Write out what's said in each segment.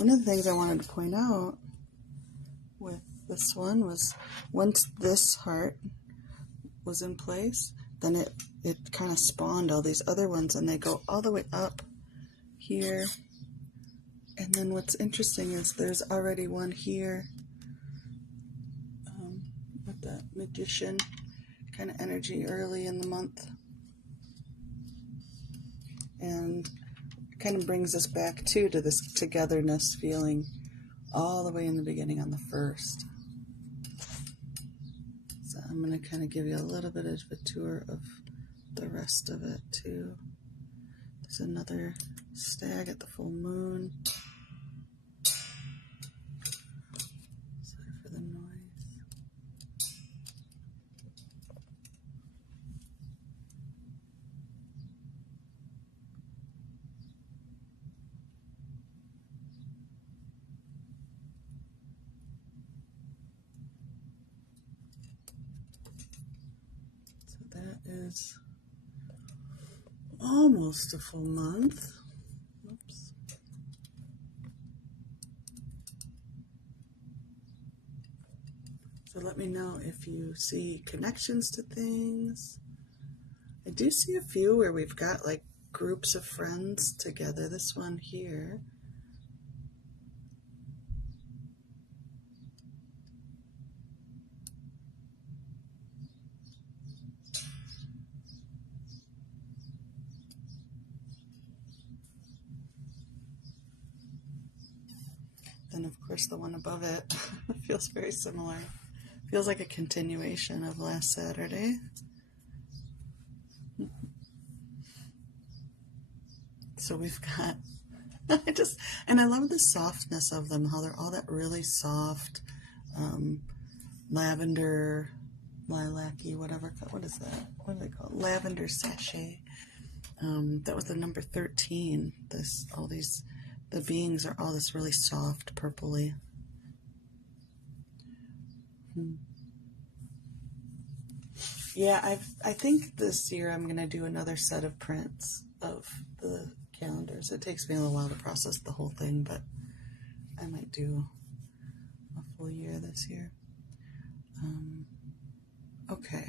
One of the things I wanted to point out with this one was once this heart was in place, then it kind of spawned all these other ones, and they go all the way up here. And then what's interesting is there's already one here with that magician kind of energy early in the month. And it kind of brings us back too to this togetherness feeling all the way in the beginning on the 1st. So I'm going to kind of give you a little bit of a tour of the rest of it too. There's another stag at the full moon. Sorry for the noise. So that is almost a full month. Oops. So let me know if you see connections to things. I do see a few where we've got like groups of friends together. This one here. Then of course the one above it feels very similar. Feels like a continuation of last Saturday. So we've got, I love the softness of them, how they're all that really soft, lavender, lilac-y, whatever, what is that? What do they call it? Lavender sachet. That was the number 13. The beings are all this really soft, purpley. Yeah, I think this year I'm going to do another set of prints of the calendars. It takes me a little while to process the whole thing, but I might do a full year this year. Okay,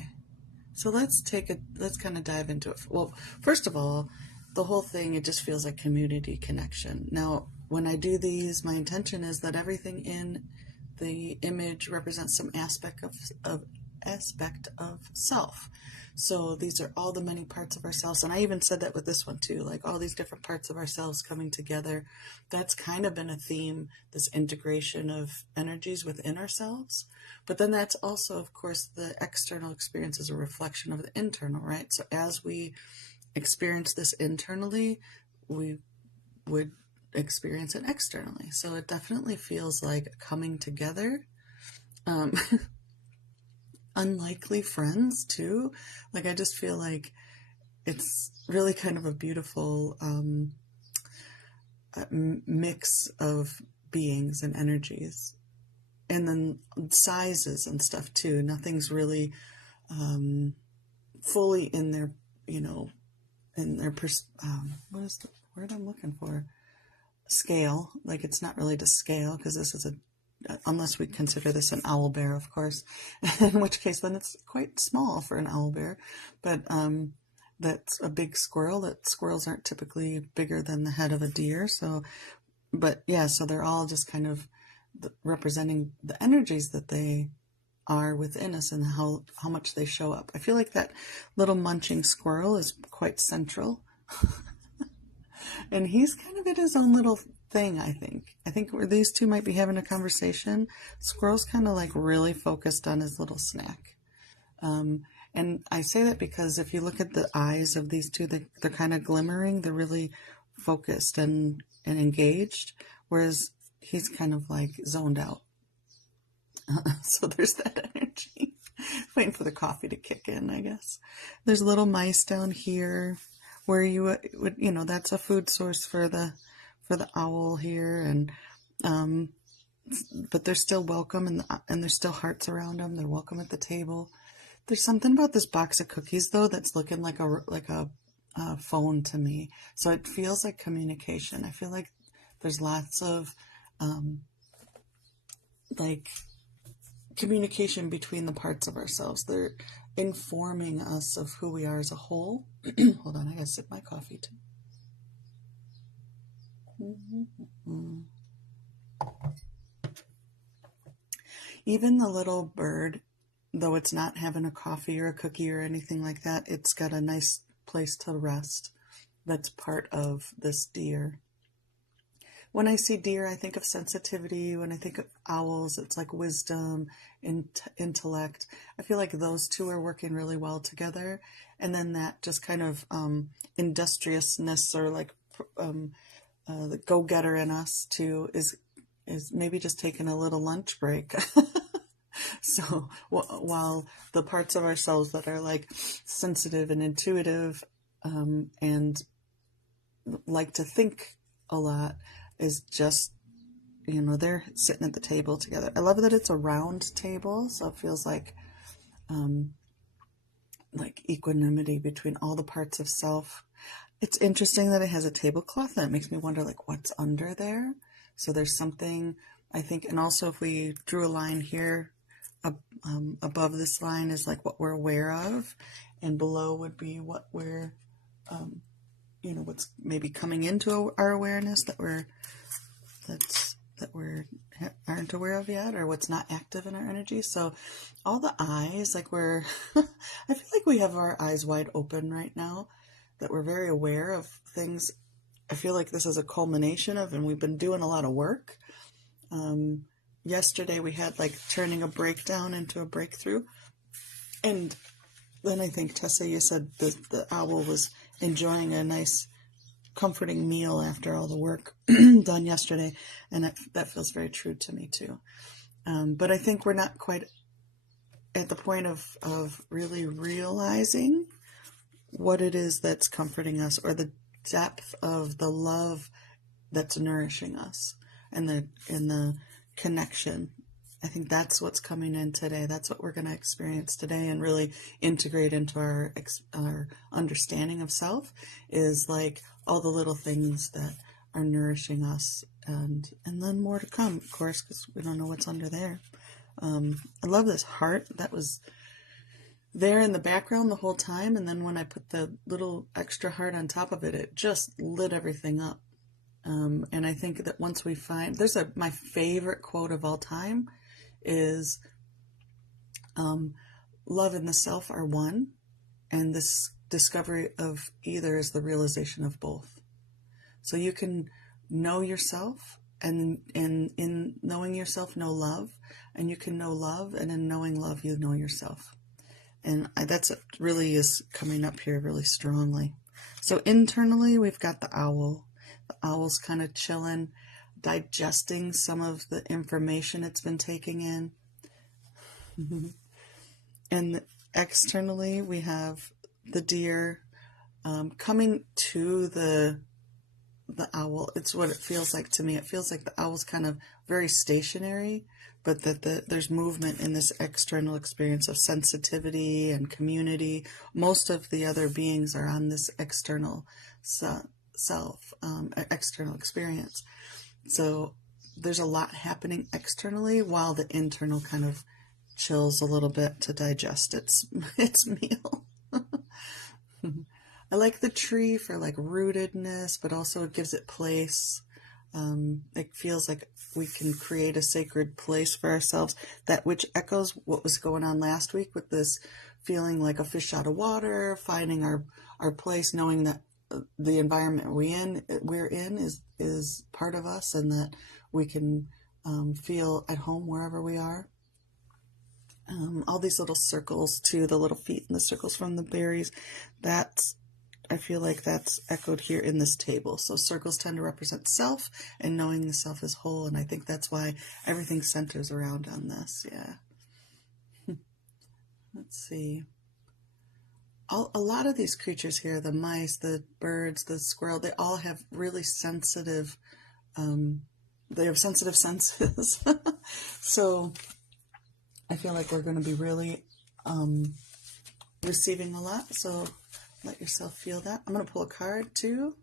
so let's kind of dive into it. Well, first of all, the whole thing, it just feels like community connection. Now, when I do these, my intention is that everything in the image represents some aspect of self. So these are all the many parts of ourselves. And I even said that with this one too, like all these different parts of ourselves coming together. That's kind of been a theme, this integration of energies within ourselves. But then that's also, of course, the external experience is a reflection of the internal, right? So as we experience this internally, we would experience it externally. So it definitely feels like coming together. Unlikely friends too. Like I just feel like it's really kind of a beautiful mix of beings and energies, and then sizes and stuff too. Nothing's really fully in their, in their what is the word I'm looking for? Scale. Like it's not really to scale, because this is unless we consider this an owl bear, of course, in which case then it's quite small for an owl bear. But that's a big squirrel. That squirrels aren't typically bigger than the head of a deer. So, but yeah, so they're all just kind of representing the energies that they are within us and how much they show up. I feel like that little munching squirrel is quite central. And he's kind of in his own little thing, I think. I think where these two might be having a conversation, squirrel's kind of like really focused on his little snack. And I say that because if you look at the eyes of these two, they're kind of glimmering. They're really focused and engaged, whereas he's kind of like zoned out. So there's that energy. Waiting for the coffee to kick in, I guess. There's little mice down here where you would, that's a food source for the owl here, and but they're still welcome, and there's still hearts around them. They're welcome at the table. There's something about this box of cookies though that's looking like a phone to me. So it feels like communication. I feel like there's lots of like communication between the parts of ourselves. They're informing us of who we are as a whole. Hold on, I gotta sip my coffee too. Even the little bird, though it's not having a coffee or a cookie or anything like that, it's got a nice place to rest. That's part of this deer. When I see deer, I think of sensitivity. When I think of owls, it's like wisdom and intellect. I feel like those two are working really well together. And then that just kind of industriousness, or like the go-getter in us too, is maybe just taking a little lunch break. So while the parts of ourselves that are like sensitive and intuitive and like to think a lot, is just, they're sitting at the table together. I love that it's a round table, so it feels like equanimity between all the parts of self. It's interesting that it has a tablecloth, and it makes me wonder, like, what's under there. So there's something, I think, and also if we drew a line here, above this line is like what we're aware of, and below would be what we're, what's maybe coming into our awareness that we aren't aware of yet, or what's not active in our energy. So all the eyes, like I feel like we have our eyes wide open right now, that we're very aware of things. I feel like this is a culmination of, and we've been doing a lot of work. Yesterday we had like turning a breakdown into a breakthrough. And then I think, Tessa, you said the owl was enjoying a nice comforting meal after all the work done yesterday. And that feels very true to me too. But I think we're not quite at the point of really realizing what it is that's comforting us, or the depth of the love that's nourishing us, and the connection. I think that's what's coming in today. That's what we're going to experience today and really integrate into our understanding of self, is like all the little things that are nourishing us, and then more to come, of course, because we don't know what's under there. I love this heart that was there in the background the whole time, and then when I put the little extra heart on top of it, it just lit everything up. And I think that once we find, my favorite quote of all time is, love and the self are one, and this discovery of either is the realization of both. So you can know yourself, and in knowing yourself, know love, and you can know love, and in knowing love, you know yourself. And that's really is coming up here really strongly. So internally, we've got the owl. The owl's kind of chilling, digesting some of the information it's been taking in. And externally, we have the deer coming to the owl. It's what it feels like to me. It feels like the owl's kind of very stationary, but that there's movement in this external experience of sensitivity and community. Most of the other beings are on this external external experience. So there's a lot happening externally, while the internal kind of chills a little bit to digest its meal. I like the tree for like rootedness, but also it gives it place. It feels like we can create a sacred place for ourselves, that which echoes what was going on last week with this feeling like a fish out of water, finding our place, knowing that the environment we're in is part of us, and that we can feel at home wherever we are. All these little circles too, the little feet and the circles from the berries, I feel like that's echoed here in this table. So circles tend to represent self, and knowing the self as whole, and I think that's why everything centers around on this. Yeah. Let's see. A lot of these creatures here, the mice, the birds, the squirrel, they all have really sensitive, they have sensitive senses. So I feel like we're going to be really receiving a lot. So let yourself feel that. I'm going to pull a card too.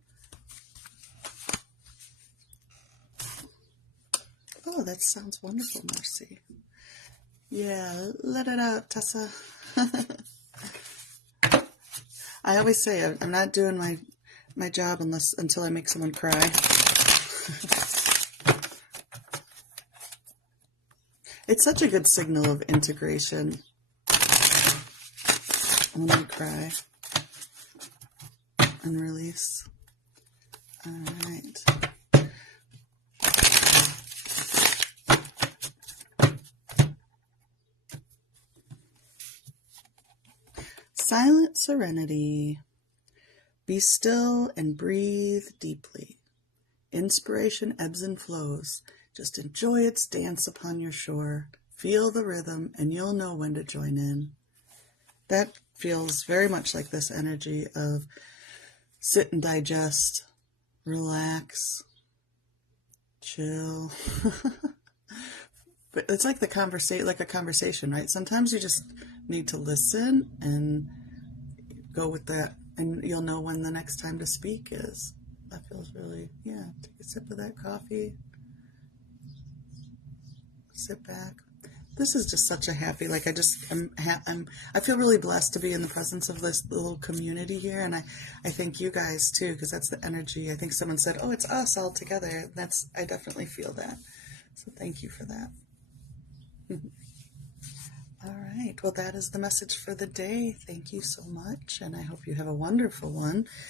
Oh, that sounds wonderful, Marcy. Yeah, let it out, Tessa. I always say I'm not doing my job until I make someone cry. It's such a good signal of integration when we cry and release. All right. Silent serenity. Be still and breathe deeply. Inspiration ebbs and flows. Just enjoy its dance upon your shore. Feel the rhythm and you'll know when to join in. That feels very much like this energy of sit and digest, relax, chill. But it's like a conversation, right? Sometimes you just need to listen and go with that, and you'll know when the next time to speak is. That feels really, yeah. Take a sip of that coffee. Sit back. This is just such a happy, like I feel really blessed to be in the presence of this little community here, and I thank you guys too, because that's the energy. I think someone said, "Oh, it's us all together." I definitely feel that. So thank you for that. All right. Well, that is the message for the day. Thank you so much, and I hope you have a wonderful one.